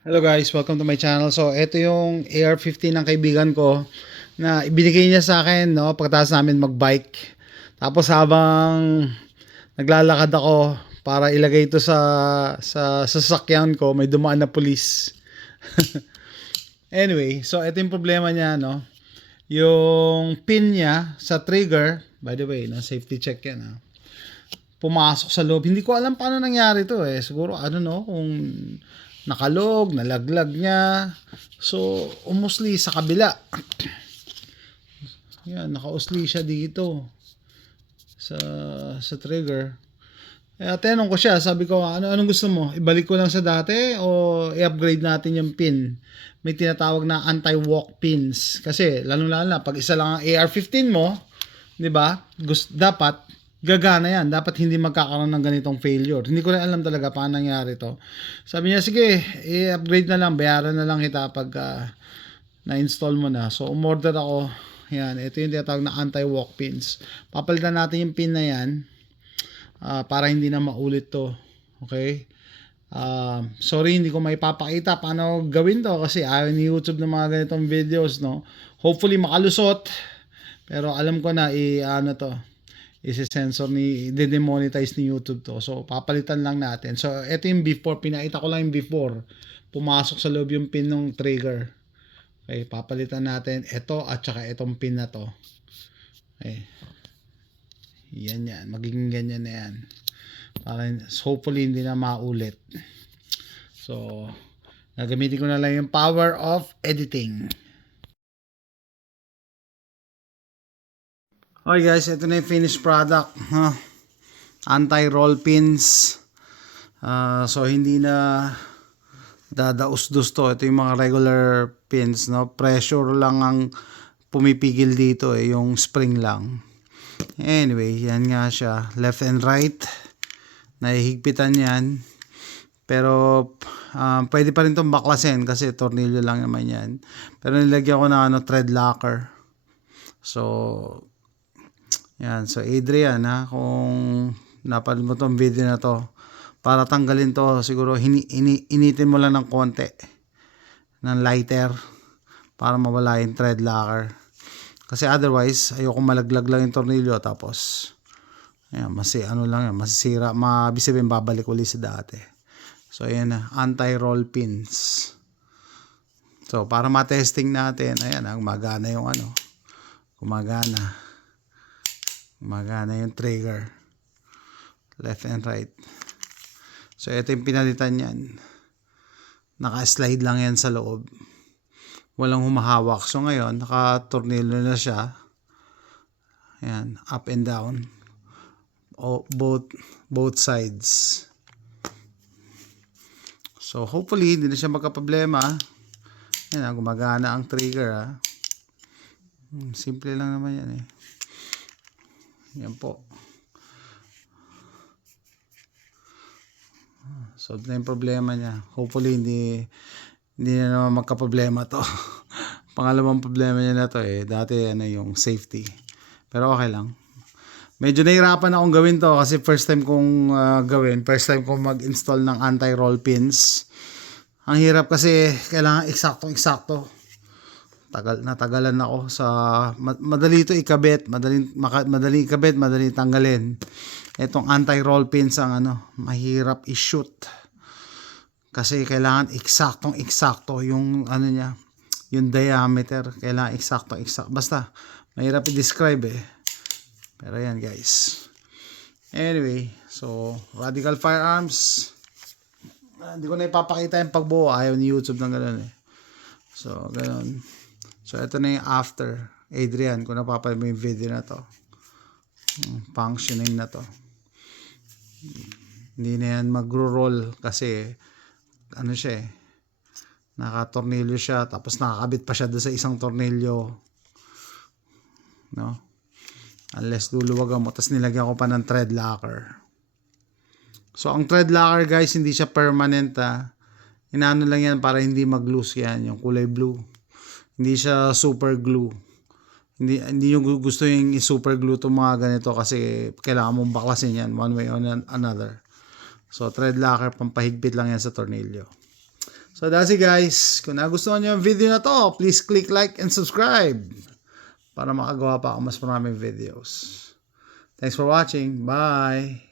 Hello guys, welcome to my channel. So, ito yung AR-15 ng kaibigan ko na ibinigay niya sa akin, no, pagkatapos namin magbike. Tapos habang naglalakad ako para ilagay ito sa sasakyan ko, may dumaan na pulis. Anyway, so ito yung problema niya, no. Yung pin niya sa trigger, by the way, na safety check yan, ha. Pumasok sa loob. Hindi ko alam paano nangyari to eh. Siguro ano no, kung nakalog, nalaglag niya. So, umusli sa kabila. Yan, nakausli siya dito sa trigger. Kaya tinanong ko siya, sabi ko, anong gusto mo? Ibalik ko lang sa dati o i-upgrade natin yung pin? May tinatawag na anti-walk pins. Kasi, lalo-lalo na, pag isa lang ang AR-15 mo, di ba? Dapat, gagana yan. Dapat hindi magkakaroon ng ganitong failure. Hindi ko rin alam talaga paano nangyari to. Sabi niya, sige, i-upgrade na lang, bayaran na lang kita pag na-install mo na. So, umorder ako. Yan, ito yung tinatawag na anti-walk pins. Papalitan natin yung pin na yan. Para hindi na maulit to. Okay? Sorry, hindi ko maipapakita paano gawin to kasi ayaw ni YouTube ng mga ganitong videos, no? Hopefully makalusot. Pero alam ko na isi-sensor i-demonetize ni YouTube to. So, papalitan lang natin. So, ito yung before. Pinakita ko lang yung before. Pumasok sa loob yung pin ng trigger. Okay, papalitan natin ito at saka itong pin na to. Okay. Yan. Magiging ganyan na yan. Para hopefully hindi na maulit. So, gagamitin ko na lang yung power of editing. Okay guys, ito na yung finished product. Anti-roll pins. So, hindi na dadaus-dus to. Ito yung mga regular pins. No? Pressure lang ang pumipigil dito. Yung spring lang. Anyway, yan nga siya. Left and right. Nahihigpitan yan. Pero, pwede pa rin itong baklasin kasi tornilyo lang naman yan. Pero nilagyan ko ng thread locker. So, yan. So, Adrian, kung napanood mo tong video na to, para tanggalin to, siguro initin mo lang ng konti ng lighter para mawala yung thread locker. Kasi otherwise, ayoko malaglag lang yung tornilyo tapos ayan, masisira, mabisibin babalik ulit sa dati. So ayan na, anti-roll pins. So para ma-testing natin, ayan, gumagana yung gumagana yung trigger. Left and right. So ito yung pinalitan yan. Naka-slide lang yan sa loob. Walang humahawak. So ngayon, naka-tornilyo na siya. Ayan, up and down. Both sides. So hopefully, hindi na siya magka-problema. Ayan, gumagana ang trigger. Simple lang naman yan eh. Yan po. Solve na yung problema niya. Hopefully, hindi na naman magka-problema to. Pangalawang problema niya na to dati yung safety. Pero okay lang. Medyo nahirapan akong gawin to kasi first time kong first time kong mag-install ng anti-roll pins. Ang hirap kasi kailangan eksakto. Natagalan ako sa madali ito ikabit, madali ikabit, madali tanggalin. Itong anti-roll pins ang mahirap i-shoot. Kasi kailangan eksakto yung niya, yung diameter, kailangan eksakto. Basta mahirap i-describe Pero yan guys. Anyway, so Radical Firearms. Hindi ko na ipapakita yung pagbuo, ayaw ni YouTube ng gano'n So gano'n. So ito na yung after. Adrian, kung napapanood mo yung video na to, functioning na to. Hindi na yan magro-roll kasi siya naka-tornilyo siya tapos nakakabit pa siya doon sa isang tornilyo, no? Unless luluwagan mo tapos nilagyan ko pa ng thread locker. So ang thread locker guys, hindi siya permanent inaano lang yan para hindi mag-loose yan, yung kulay blue. Hindi siya super glue. Hindi yung gusto yung super glue to mga ganito kasi kailangan mong baklasin yan one way or another. So thread locker, pampahigpit lang yan sa tornilyo. So that's it guys. Kung nagustuhan nyo yung video na to, please click like and subscribe para makagawa pa ako mas maraming videos. Thanks for watching. Bye!